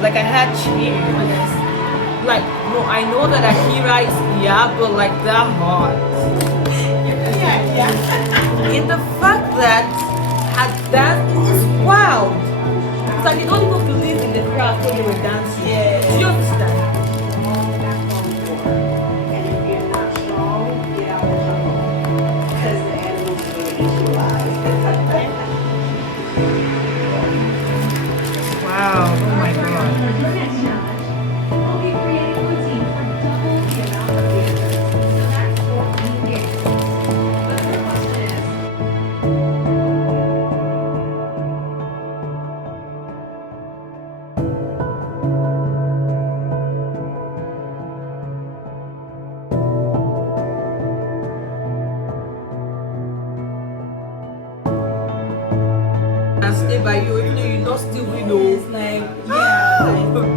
Like I had cheers. Like no, I know that Akira is but like that hot. Yeah. In the fact that that is wild. It's like you don't even believe in the craft when you were dancing. Yeah. Do you understand? Wow, oh my god. I stay by you, even though you not still we know. It's like, yeah.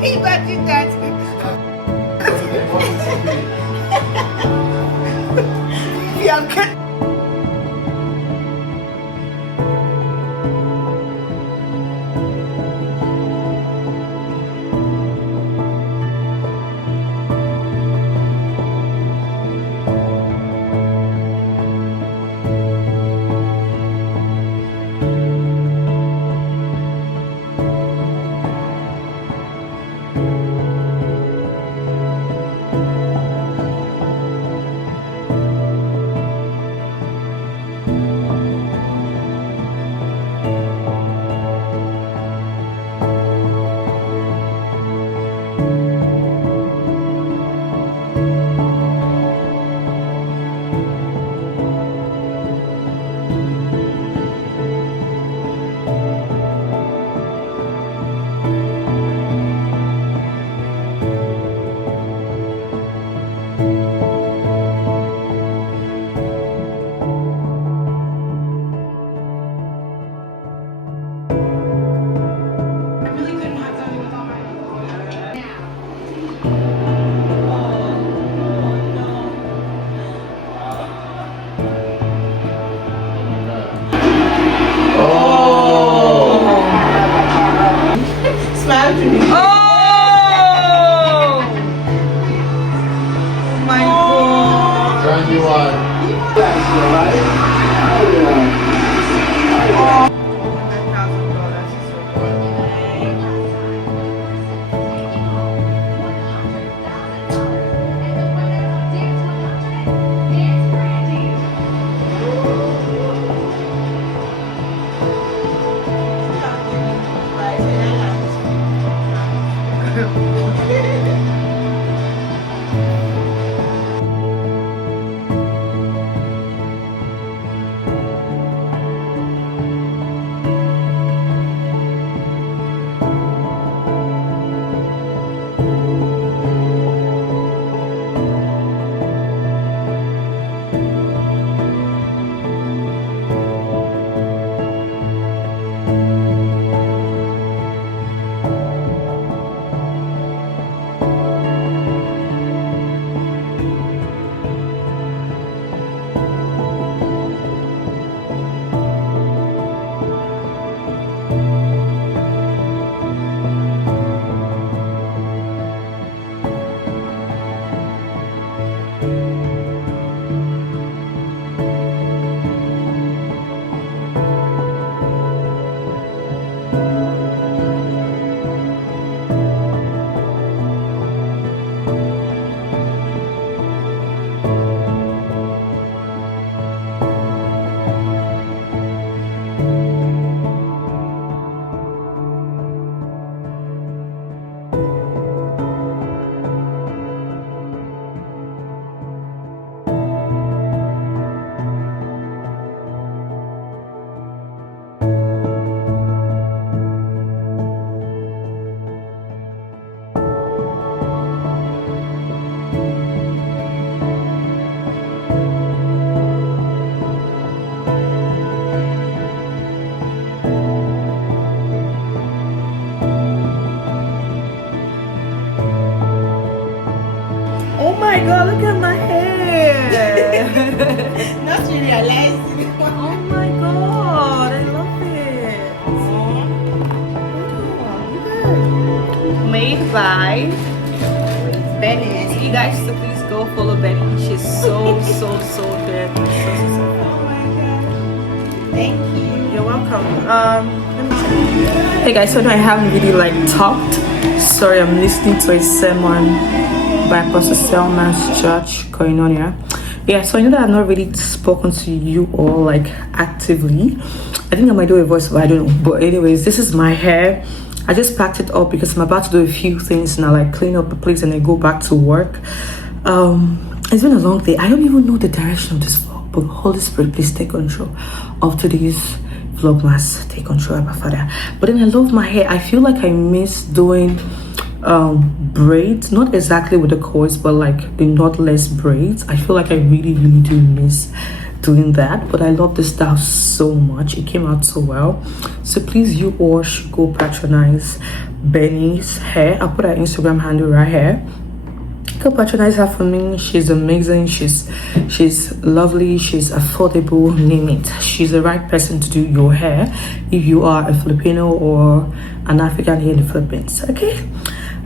Imagine that. Yeah, she realized it. Oh my god, I love it. Made by Benny. you guys, so please go follow Benny. She's so good. So. Oh my god. Thank you. You're welcome. Let me check. Hey guys, so now I haven't really like talked. Sorry, I'm listening to a sermon by Pastor Selman's church going on here. Yeah, so I know that I've not really spoken to you all like actively. I think I might do a voice, but I don't know. But anyways, this is my hair. I just packed it up because I'm about to do a few things now, like clean up the place and then go back to work. It's been a long day. I don't even know the direction of this vlog, but Holy Spirit, please take control of today's Vlogmas. Take control, my Father. But then I love my hair. I feel like I miss doing braids, not exactly with the coils, but like the knotless braids. I feel like I really do miss doing that, but I love this style so much. It came out so well. So please, you all should go patronize Benny's hair. I'll put her Instagram handle right here. Go patronize her for me. She's amazing. She's lovely. She's affordable. Name it. She's the right person to do your hair if you are a Filipino or an African here in the Philippines. Okay.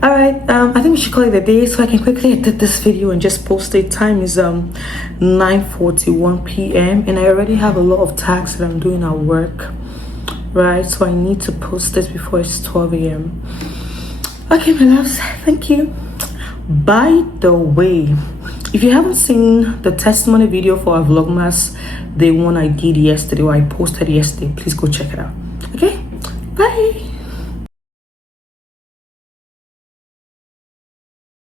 All right, I think we should call it a day so I can quickly edit this video and just post it. Time is 9:41 p.m. and I already have a lot of tags that I'm doing at work, right? So I need to post this before it's 12 a.m. Okay, my loves, thank you. By the way, if you haven't seen the testimony video for our Vlogmas, the one I did yesterday or I posted yesterday, please go check it out. Okay, bye.